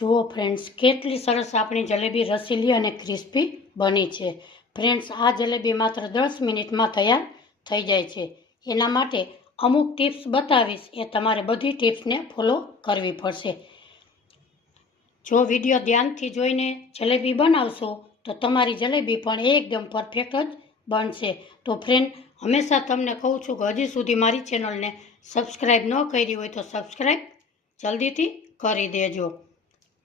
જુઓ ફ્રેન્ડ્સ કેટલી સરસ આપણી જલેબી રસીલી અને ક્રિસ્પી બની છે. ફ્રેન્ડ્સ આ જલેબી માત્ર દસ મિનિટમાં તૈયાર થઈ જાય છે. એના માટે અમુક ટિપ્સ બતાવીશ. એ તમારે બધી ટિપ્સને ફોલો કરવી પડશે. જો વીડિયો ધ્યાનથી જોઈને જલેબી બનાવશો, તો તમારી જલેબી પણ એકદમ પરફેક્ટ જ બનશે. તો ફ્રેન્ડ હંમેશા તમને કહું છું કે હજી સુધી મારી ચેનલને સબસ્ક્રાઈબ ન કરી હોય તો સબસ્ક્રાઈબ જલ્દીથી કરી દેજો.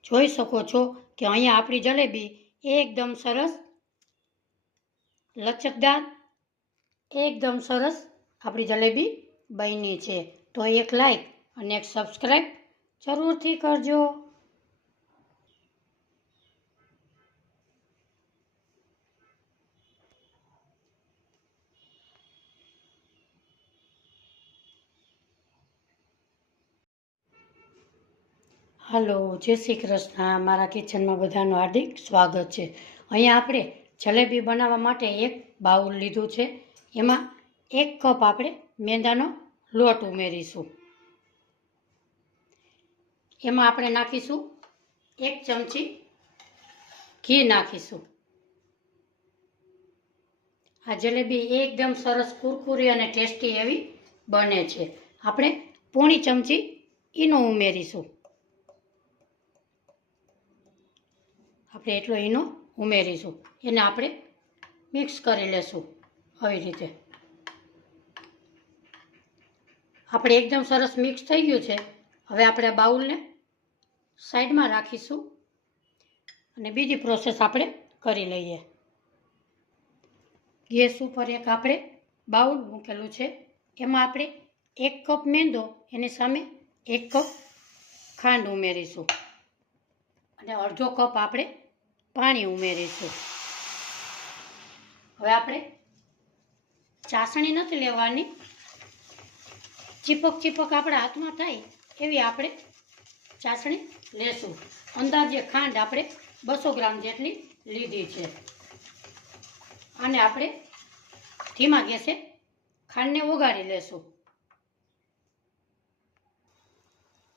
જોઈ શકો છો કે અહીંયા આપણી જલેબી એકદમ સરસ લચકદાર, એકદમ સરસ આપણી જલેબી બની છે. તો એક લાઈક અને એક સબસ્ક્રાઈબ જરૂરથી કરજો. હાલો, જય શ્રી કૃષ્ણ. મારા કિચનમાં બધાનું હાર્દિક સ્વાગત છે. અહીંયા આપણે જલેબી બનાવવા માટે એક બાઉલ લીધું છે. એમાં એક કપ આપણે મેંદાનો લોટ ઉમેરીશું. એમાં આપણે નાખીશું એક ચમચી ઘી નાખીશું. આ જલેબી એકદમ સરસ કુરકુરી અને ટેસ્ટી એવી બને છે. આપણે પોણી ચમચી ઈનો ઉમેરીશું. આપણે એટલો ઈનો ઉમેરીશું. એને આપણે મિક્સ કરી લેશું આવી રીતે. આપણે એકદમ સરસ મિક્સ થઈ ગયું છે. હવે આપણે આ બાઉલને સાઈડમાં રાખીશું અને બીજી પ્રોસેસ આપણે કરી લઈએ. ગેસ ઉપર એક આપણે બાઉલ મૂકેલું છે. એમાં આપણે એક કપ મેંદો, એની સામે એક કપ ખાંડ ઉમેરીશું. અને અડધો કપ આપણે પાણી ઉમેરીશું. હવે આપણે ચાસણી નથી લેવાની. ચીપક ચીપક આપણા હાથમાં થાય એવી આપણે ચાસણી લેશું. અંદાજે ખાંડ આપણે બસો ગ્રામ જેટલી લીધી છે. અને આપણે ધીમા ગેસે ખાંડને ઓગાળી લેશું.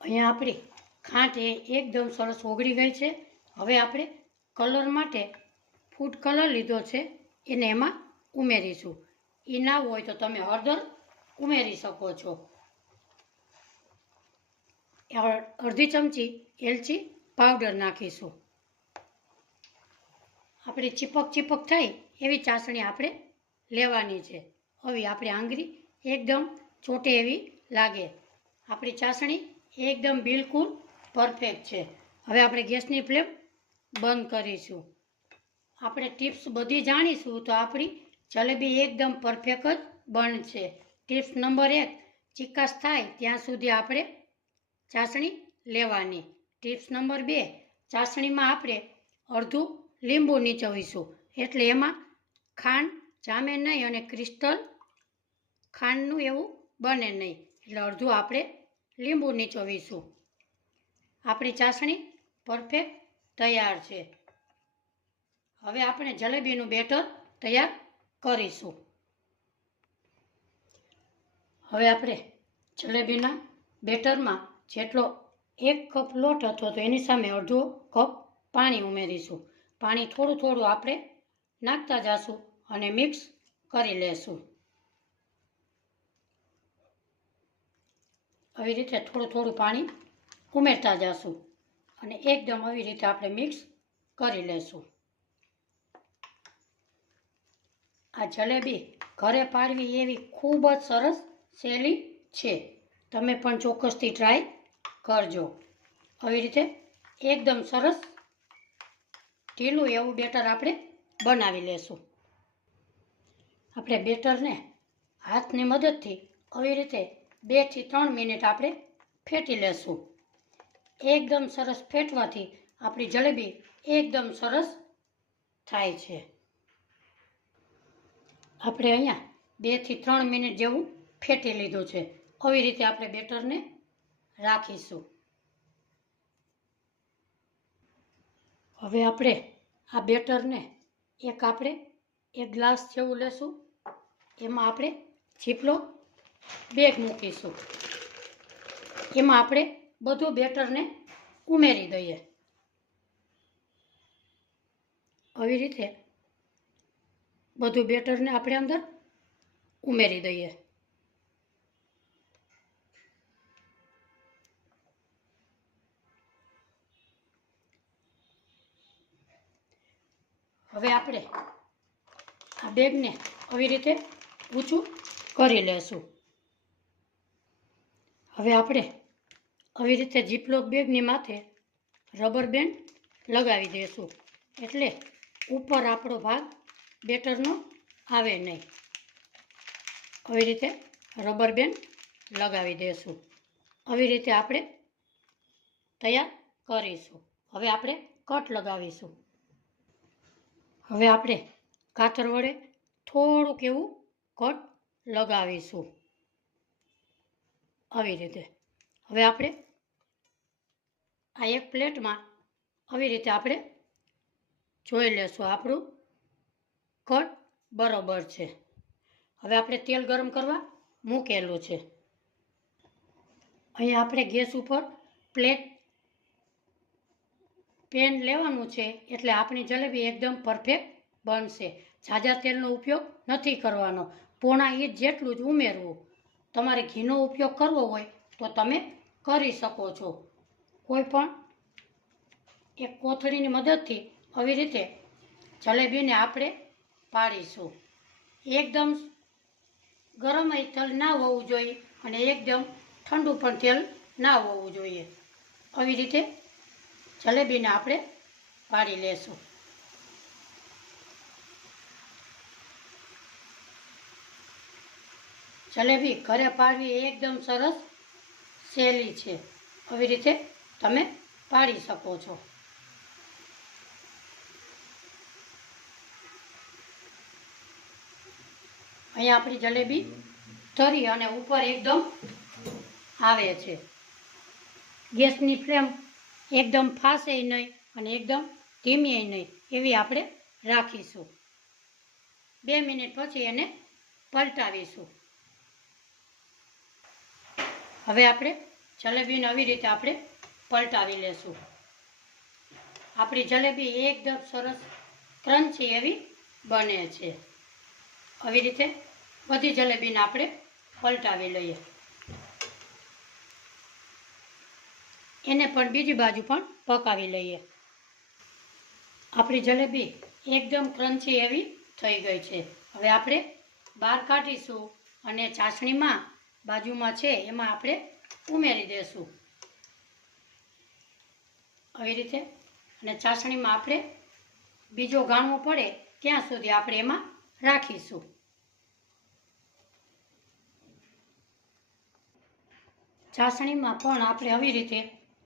અહીંયા આપણી ખાંડ એ એકદમ સરસ ઓગળી ગઈ છે. હવે આપણે કલર માટે ફૂડ કલર લીધો છે, એને એમાં ઉમેરીશું. એ ના હોય તો તમે હળદર ઉમેરી શકો છો. અડધી ચમચી એલચી પાવડર નાખીશું. આપણે ચીપક ચીપક થાય એવી ચાસણી આપણે લેવાની છે. હવે આપણે આંગળી એકદમ ચોટે એવી લાગે. આપણી ચાસણી એકદમ બિલકુલ પરફેક્ટ છે. હવે આપણે ગેસની ફ્લેમ બંધ કરીશું. આપણે ટિપ્સ બધી જાણીશું તો આપણી જલેબી એકદમ પરફેક્ટ જ બનશે. ટિપ્સ નંબર એક ચિકાસ થાય ત્યાં સુધી આપણે ચાસણી લેવાની. ટિપ્સ નંબર બે, ચાસણીમાં આપણે અડધું લીંબુ નીચવીશું. એટલે એમાં ખાંડ જામે નહીં અને ક્રિસ્ટલ ખાંડનું એવું બને નહીં. એટલે અડધું આપણે લીંબુ નીચવીશું. આપણી ચાસણી પરફેક્ટ તૈયાર છે. હવે આપણે જલેબીનું બેટર તૈયાર કરીશું. હવે આપણે જલેબીના બેટરમાં જેટલો એક કપ લોટ હતો તો એની સામે અડધો કપ પાણી ઉમેરીશું. પાણી થોડું થોડું આપણે નાખતા જઈશું અને મિક્સ કરી લેશું. આવી રીતે થોડું થોડું પાણી ઉમેરતા જઈશું અને એકદમ આવી રીતે આપણે મિક્સ કરી લેશું. આ જલેબી ઘરે પાડવી એવી ખૂબ જ સરસ સહેલી છે. તમે પણ ચોક્કસથી ટ્રાય કરજો. આવી રીતે એકદમ સરસ ઢીલું એવું બેટર આપણે બનાવી લેશું. આપણે બેટરને હાથની મદદથી આવી રીતે બેથી ત્રણ મિનિટ આપણે ફેટી લેશું. એકદમ સરસ ફેટવાથી આપણી જલેબી એકદમ સરસ થાય છે. આપણે અહીંયા બેથી ત્રણ મિનિટ જેવું ફેટી લીધું છે. આવી રીતે આપણે બેટરને રાખીશું. હવે આપણે આ બેટરને એક આપણે એક ગ્લાસ જેવું લેશું. એમાં આપણે ચીપલો બેગ મૂકીશું. એમાં આપણે બધું બેટરને ઉમેરી દઈએ. આવી રીતે બધું બેટરને આપણે અંદર ઉમેરી દઈએ. હવે આપણે આ બેગને આવી રીતે ઊંચું કરી લેશું. હવે આપણે આવી રીતે જીપલોક બેગની માથે રબર બેન્ડ લગાવી દઈશું એટલે ઉપર આપણો ભાગ બેટરનો આવે નહીં. આવી રીતે રબર બેન્ડ લગાવી દઈશું આવી રીતે આપણે તૈયાર કરીશું. હવે આપણે કટ લગાવીશું. હવે આપણે કાતર વડે થોડુંક એવું કટ લગાવીશું. આવી રીતે. હવે આપણે આ એક પ્લેટમાં આવી રીતે આપણે જોઈ લેશું. આપણું કટ બરોબર છે. હવે આપણે તેલ ગરમ કરવા મૂકેલું છે. અહીંયા આપણે ગેસ ઉપર પ્લેટ પેન લેવાનું છે એટલે આપણી જલેબી એકદમ પરફેક્ટ બનશે. ઝાઝા તેલનો ઉપયોગ નથી કરવાનો. પોણા ઇંચ જેટલું જ ઉમેરવું. તમારે ઘીનો ઉપયોગ કરવો હોય તો તમે કરી શકો છો. કોઈ પણ એક કોથળીની મદદથી આવી રીતે જલેબીને આપણે પાડીશું. એકદમ ગરમ તેલ ના હોવું જોઈએ અને એકદમ ઠંડુ પણ તેલ ના હોવું જોઈએ. આવી રીતે જલેબીને આપણે પાડી લેશું. જલેબી ઘરે પાડવી એકદમ સરસ સહેલી છે. આવી રીતે તમે પાડી શકો છો. અહીંયા આપણી જલેબી તરી અને ઉપર એકદમ આવે છે. ગેસની ફ્લેમ એકદમ ફાસે નહીં અને એકદમ ધીમી નહીં એવી આપણે રાખીશું. બે મિનિટ પછી એને પલટાવીશું. હવે આપણે જલેબીને આવી રીતે આપણે પલટાવી લેશું. આપણી જલેબી એકદમ સરસ ક્રન્ચી એવી બને છે. આવી રીતે બધી જલેબીને આપણે પલટાવી લઈએ. એને પણ બીજી બાજુ પણ પકાવી લઈએ. આપણી જલેબી એકદમ ક્રન્ચી એવી થઈ ગઈ છે. હવે આપણે બહાર કાઢીશું અને ચાસણીમાં બાજુમાં છે એમાં આપણે ઉમેરી દઈશું આવી રીતે. અને ચાસણીમાં આપણે બીજો ગાણવો પડે ત્યાં સુધી આપણે એમાં રાખીશું. ચાસણીમાં પણ આપણે આવી રીતે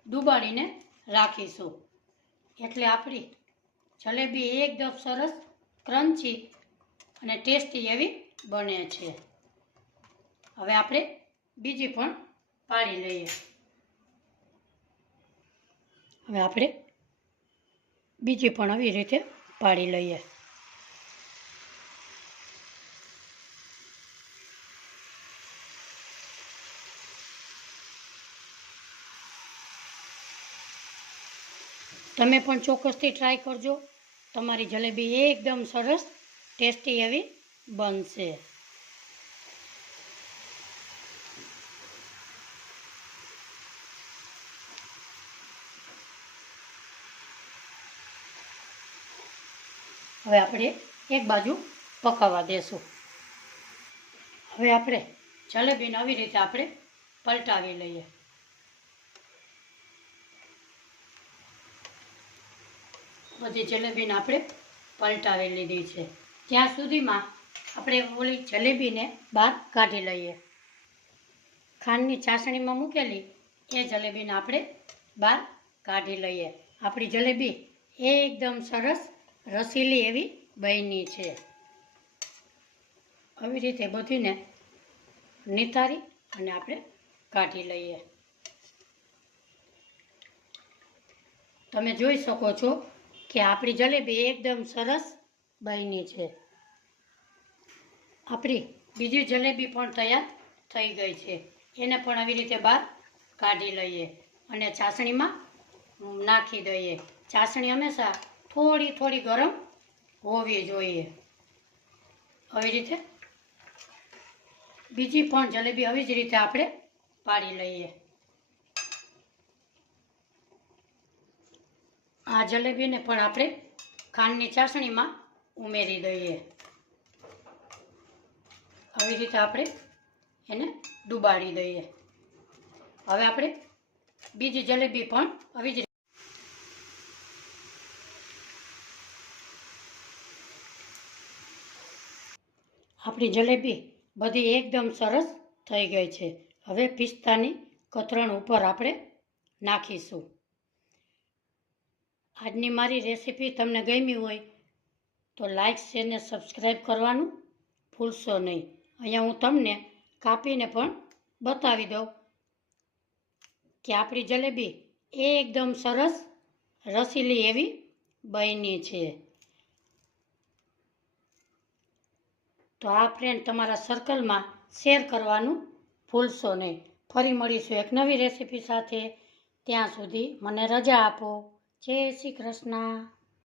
ડૂબાડીને રાખીશું. એટલે આપણી જલેબી એકદમ સરસ, ક્રન્ચી અને ટેસ્ટી એવી બને છે. હવે આપણે બીજી પણ પાડી લઈએ. હવે આપણે બીજી પણ આવી રીતે પાડી લઈએ. તમે પણ ચોક્કસથી ટ્રાય કરજો. તમારી જલેબી એકદમ સરસ, ટેસ્ટી એવી બનશે. હવે આપણે એક બાજુ પકાવવા દેશું. હવે આપણે જલેબીને આવી રીતે આપણે પલટાવી લઈએ. બધી જલેબીને આપણે પલટાવી લીધી છે. ત્યાં સુધીમાં આપણે ઓલી જલેબીને બહાર કાઢી લઈએ. ખાંડની ચાસણીમાં મૂકેલી એ જલેબીને આપણે બહાર કાઢી લઈએ. આપણી જલેબી એકદમ સરસ રસીલી એવી બની છે. આવી રીતે બધીને નિતારી અને આપણે કાઢી લઈએ. તમે જોઈ શકો છો કે આપણી જલેબી એકદમ સરસ બની છે. આપણી બીજી જલેબી પણ તૈયાર થઈ ગઈ છે. એને પણ આવી રીતે બહાર કાઢી લઈએ અને ચાસણીમાં નાખી દઈએ. ચાસણી હંમેશા થોડી થોડી ગરમ હોવી જોઈએ. આવી રીતે. બીજી પણ જલેબી આવી જ રીતે આપણે પાડી લઈએ. આ જલેબીને પણ આપણે ખાંડની ચાસણીમાં ઉમેરી દઈએ. આવી રીતે આપણે એને ડુબાડી દઈએ. હવે આપણે બીજી જલેબી પણ આવી જ રીતે આપણી જલેબી બધી એકદમ સરસ થઈ ગઈ છે. હવે પિસ્તાની કતરણ ઉપર આપણે નાખીશું. આજની મારી રેસીપી તમને ગમી હોય તો લાઇક શેર ને સબસ્ક્રાઈબ કરવાનું ભૂલશો નહીં. અહીંયા હું તમને કાપીને પણ બતાવી દઉં કે આપણી જલેબી એકદમ સરસ રસીલી એવી બની છે. તો આ ફ્રેન્ડ તમારા સર્કલમાં શેર કરવાનું ભૂલશો નહીં. ફરી મળીશું એક નવી રેસીપી સાથે. ત્યાં સુધી મને રજા આપો. જય શ્રી કૃષ્ણ.